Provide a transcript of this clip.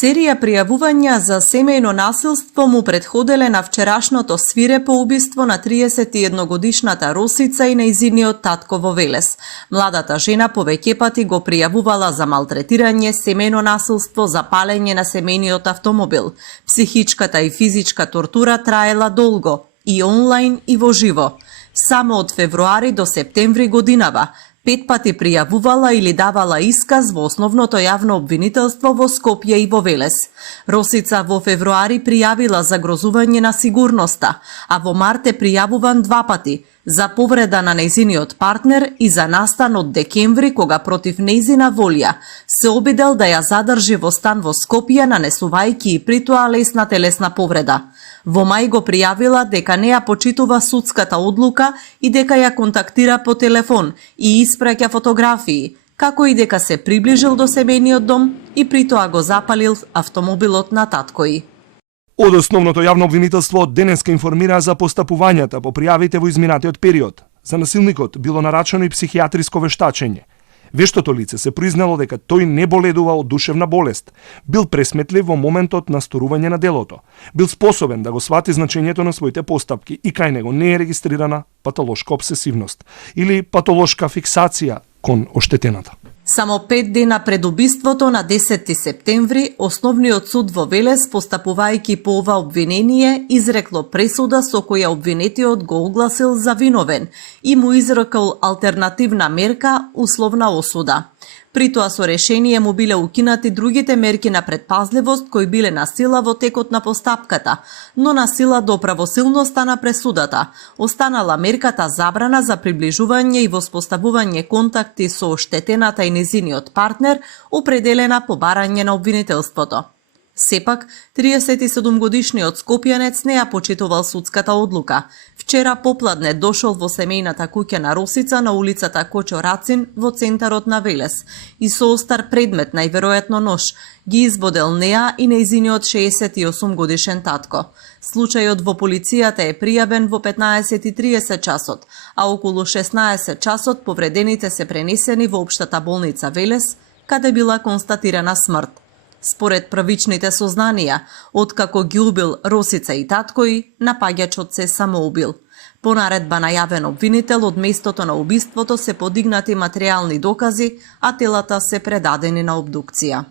Серија пријавувања за семејно насилство му претходеле на вчерашното свирепо убиство на 31-годишната Росица и нејзиниот татко во Велес. Младата жена повеќе пати го пријавувала за малтретирање, семејно насилство, за палење на семејниот автомобил. Психичката и физичка тортура траела долго, и онлайн и во живо. Само од февруари до септември годинава 5 пати пријавувала или давала исказ во основното јавно обвинителство во Скопје и во Велес. Росица во февруари пријавила загрозување на сигурноста, а во март е пријавуван 2 пати за повреда на нејзиниот партнер и за настан од декември кога против нејзина волја се обидел да ја задржи во стан во Скопје, нанесувајќи и при тоа лесна телесна повреда. Во мај го пријавила дека не ја почитува судската одлука и дека ја контактира по телефон и испраќа фотографии, како и дека се приближил до семејниот дом и при тоа го запалил автомобилот на таткој. Од основното јавно обвинителство денеска информира за постапувањата по пријавите во изминатиот период. За насилникот било нарачено и психијатриско вештачење. Вештото лице се признало дека тој не боледува од душевна болест, бил пресметлив во моментот на сторување на делото, бил способен да го свати значењето на своите постапки и кај него не е регистрирана патолошка обсесивност или патолошка фиксација кон оштетената. Само 5 дена пред убиството на 10 септември, Основниот суд во Велес, постапувајќи по ова обвинение, изрекло пресуда со која обвинетиот го огласил за виновен и му изрекол алтернативна мерка условна осуда. При тоа со решение му биле укинати другите мерки на предпазливост кои биле на сила во текот на постапката, но на сила до правосилноста на пресудата. Останала мерката забрана за приближување и воспоставување контакти со оштетената и нејзиниот партнер, определена по барање на обвинителството. Сепак, 37-годишниот скопјанец не ја почитувал судската одлука. Вчера попладне дошол во семејната куќа на Росица на улицата Кочо Рацин во центарот на Велес и со остар предмет, најверојатно нож, ги изводел неа и нејзиниот 68 годишен татко. Случајот во полицијата е пријавен во 15:30 часот, а околу 16 часот повредените се пренесени во општата болница Велес, каде била констатирана смрт. Според првичните сознанија, откако ги убил Росица и таткој, напаѓачот се самоубил. По наредба на јавен обвинител, од местото на убиството се подигнати материјални докази, а телата се предадени на обдукција.